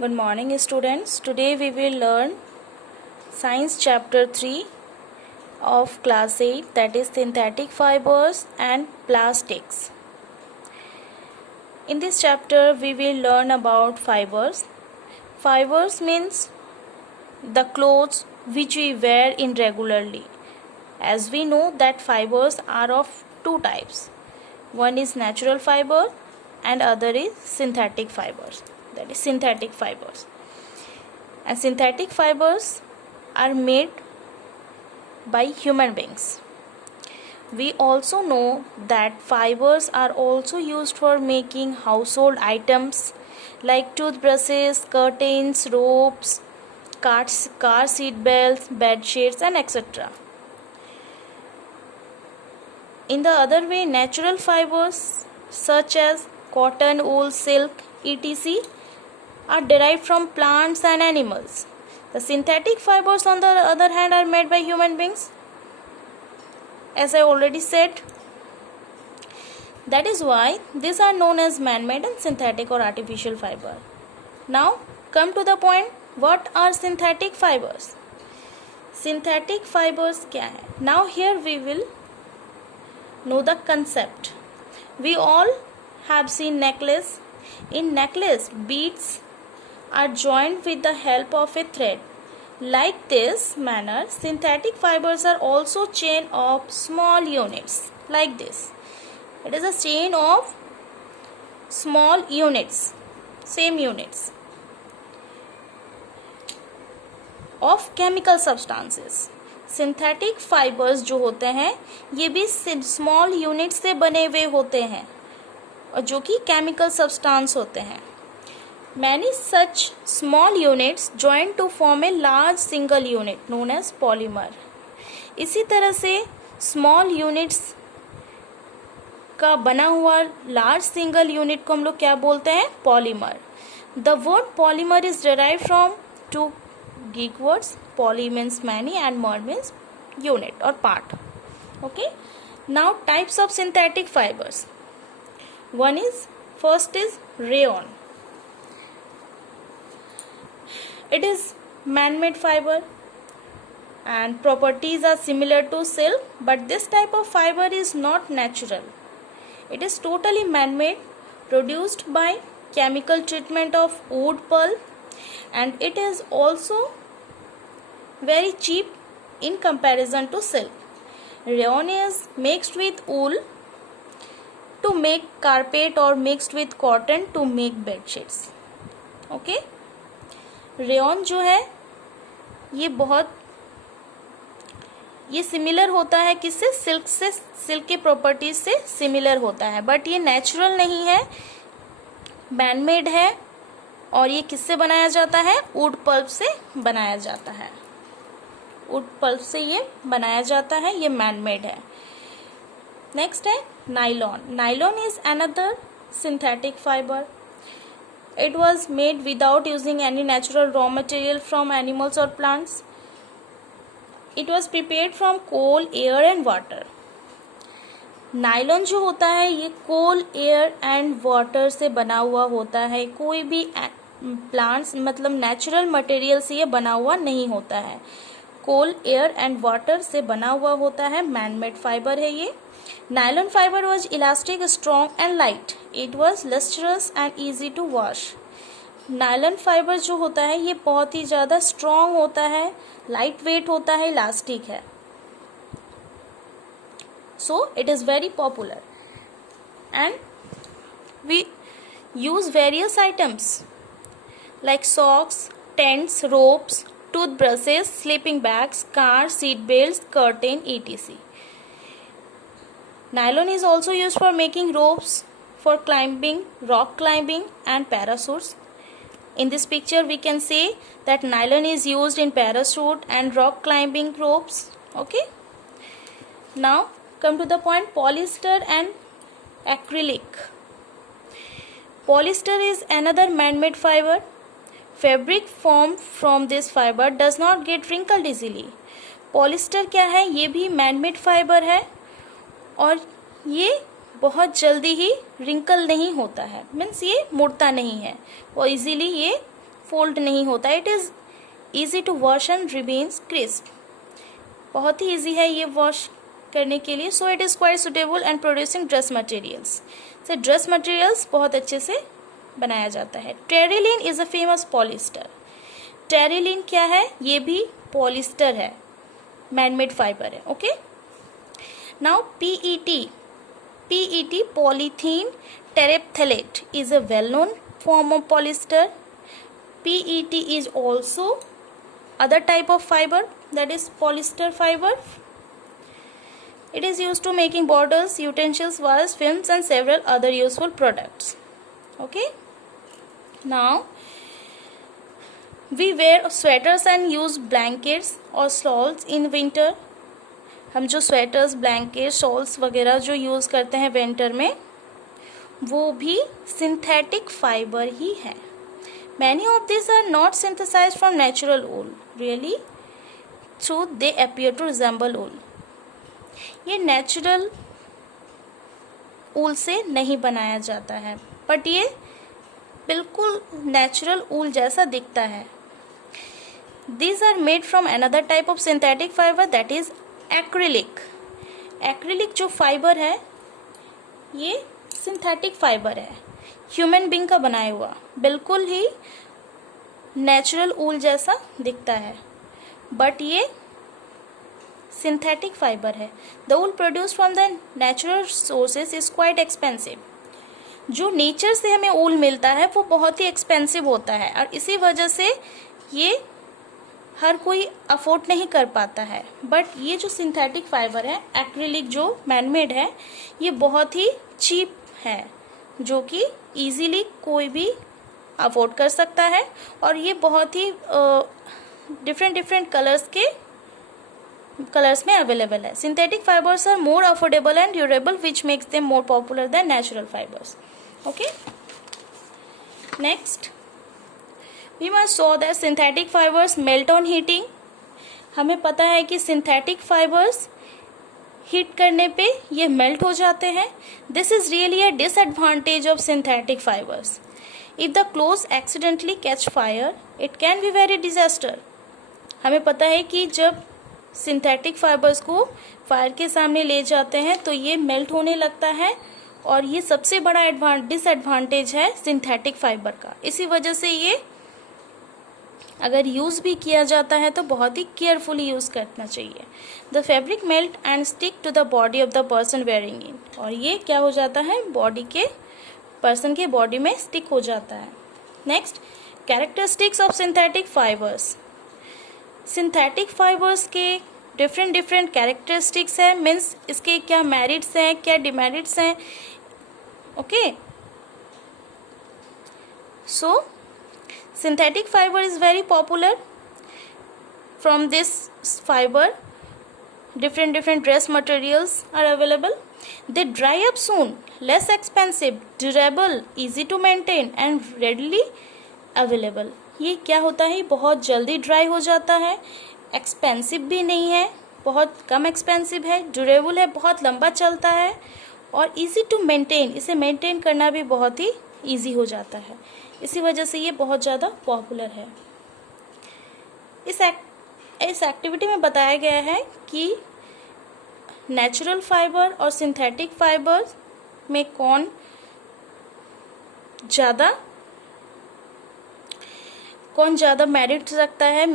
Good morning, students. Today we will learn Science Chapter 3 of Class 8, that is Synthetic Fibers and Plastics. In this chapter we will learn about fibers. Fibers means the clothes which we wear in regularly. As we know that fibers are of two types. One is natural fiber and other is synthetic fibers. That is synthetic fibers. And synthetic fibers are made by human beings. We also know that fibers are also used for making household items like toothbrushes, curtains, ropes, car seat belts, bed sheets, and etc. In the other way, natural fibers such as cotton, wool, silk, etc. are derived from plants and animals. The synthetic fibers, on the other hand, are made by human beings, as I already said. That is why these are known as man-made and synthetic or artificial fiber. Now, come to the point. What are synthetic fibers? Synthetic fibers क्या है? Now here we will know the concept. We all have seen necklace. In necklace, beads are joined with the help of a thread. Like this manner, synthetic fibers are also chain of small units like this. It is a chain of small units, same units of chemical substances. Synthetic fibres जो होते हैं ये भी small unit से बने हुए होते हैं और जो कि केमिकल सब्सटेंस होते हैं. Many such small units join to form a large single unit known as polymer. इसी तरह से small units का बना हुआ large single unit को हम लोग क्या बोलते हैं? Polymer. The word polymer is derived from two Greek words. Poly means many and mer means unit or part. Okay. Now types of synthetic fibers. First is rayon. It is man-made fiber and properties are similar to silk, but this type of fiber is not natural. It is totally man-made, produced by chemical treatment of wood pulp, and it is also very cheap in comparison to silk. Rayon is mixed with wool to make carpet or mixed with cotton to make bed sheets. Okay. Rayon जो है ये similar होता है किससे? Silk से. Silk के properties से similar होता है, बट ये नेचुरल नहीं है, मैनमेड है. और ये किससे बनाया जाता है? वुड पल्प से बनाया जाता है. वुड पल्प से ये बनाया जाता है, ये मैनमेड है. नेक्स्ट है nylon. Nylon is another synthetic fibre. It was made without using any natural raw material from animals or plants. It was prepared from coal, air and water. Nylon जो होता है ये कोल, एयर एंड वाटर से बना हुआ होता है. कोई भी प्लांट्स मतलब नेचुरल मटेरियल से ये बना हुआ नहीं होता है. कोल, एयर एंड वाटर से बना हुआ होता है. मैनमेड फाइबर है ये. Nylon fiber was elastic, strong and light. It was lustrous and easy to wash. Nylon fibre जो होता है ये बहुत ही ज़्यादा स्ट्रॉन्ग होता है, लाइट वेट होता है, इलास्टिक है. So it is very popular and we use various items like socks, tents, ropes, toothbrushes, sleeping bags, car seat belts, curtain, etc. Nylon is also used for making ropes for climbing, rock climbing and parachutes. In this picture we can see that nylon is used in parachute and rock climbing ropes. Okay. Now come to the point, polyester and acrylic. Polyester is another man-made fiber. Fabric formed from this fiber does not get wrinkled easily. Polyester क्या है? ये भी man-made fiber है और ये बहुत जल्दी ही wrinkle नहीं होता है, मीन्स ये मुड़ता नहीं है और इजीली ये फोल्ड नहीं होता, it is easy to wash and remains crisp. बहुत ही ईजी है ये वॉश करने के लिए। So it is quite suitable and producing dress materials. से ड्रेस मटेरियल्स बहुत अच्छे से बनाया जाता है। Terylene is a famous polyester. Terylene क्या है? ये भी पॉलिस्टर है, मैनमेड फाइबर है। Okay, now PET. PET, polythene terephthalate, is a well-known form of polyester. PET is also other type of fiber, that is polyester fiber. It is used to making bottles, utensils, vase, films and several other useful products. Okay, now we wear sweaters and use blankets or shawls in winter. हम जो sweaters, blanket, shawls वगैरह जो use करते हैं winter में, वो भी synthetic fibre ही है। Many of this are not synthesized from natural wool really, so they appear to resemble wool. ये नेचुरल वूल से नहीं बनाया जाता है, बट ये बिल्कुल नेचुरल वूल जैसा दिखता है। These are made from another type of synthetic fiber, that is acrylic. Acrylic जो फाइबर है ये सिंथेटिक फाइबर है, ह्यूमन बीइंग का बनाया हुआ, बिल्कुल ही नेचुरल वूल जैसा दिखता है, बट ये सिंथेटिक फाइबर है। The wool produce from the natural sources is quite expensive. जो नेचर से हमें वूल मिलता है वो बहुत ही एक्सपेंसिव होता है, और इसी वजह से ये हर कोई अफोर्ड नहीं कर पाता है। बट ये जो सिंथेटिक फाइबर है, एक्रिलिक जो मैनमेड है, ये बहुत ही चीप है, जो कि इजीली कोई भी अफोर्ड कर सकता है, और ये बहुत ही डिफरेंट कलर्स में अवेलेबल है। Synthetic fibres are more affordable and durable which makes them more popular than natural fibres. Okay, next we must saw that synthetic fibers melt on heating. हमें पता है कि सिंथेटिक फाइबर्स हीट करने पे ये melt हो जाते हैं। This is really a disadvantage of synthetic fibres. If the clothes accidentally catch fire it can be very disaster. हमें पता है कि जब सिंथेटिक फाइबर्स को फायर के सामने ले जाते हैं तो ये मेल्ट होने लगता है, और ये सबसे बड़ा डिसएडवांटेज है सिंथेटिक फाइबर का। इसी वजह से ये अगर यूज़ भी किया जाता है तो बहुत ही केयरफुली यूज़ करना चाहिए। The fabric melt and stick to the body of the person wearing it. और ये क्या हो जाता है, पर्सन के बॉडी में स्टिक हो जाता है। Next, characteristics of synthetic fibres. Synthetic fibres के डिफरेंट कैरेक्टरिस्टिक्स है, मीन्स इसके क्या मेरिट्स हैं, क्या डिमेरिट्स हैं। Okay, so synthetic fiber is very popular. From this fiber different dress materials are available. They dry up soon, less expensive, durable, easy to maintain and readily available. ये क्या होता है, बहुत जल्दी ड्राई हो जाता है, एक्सपेंसिव भी नहीं है, बहुत कम एक्सपेंसिव है, ड्यूरेबल है, बहुत लंबा चलता है, और इजी टू मेंटेन, इसे मेंटेन करना भी बहुत ही इजी हो जाता है। इसी वजह से ये बहुत ज़्यादा पॉपुलर है। इस एक्टिविटी में बताया गया है कि नेचुरल फाइबर और सिंथेटिक फाइबर में कौन ज़्यादा मेरिट रखता है।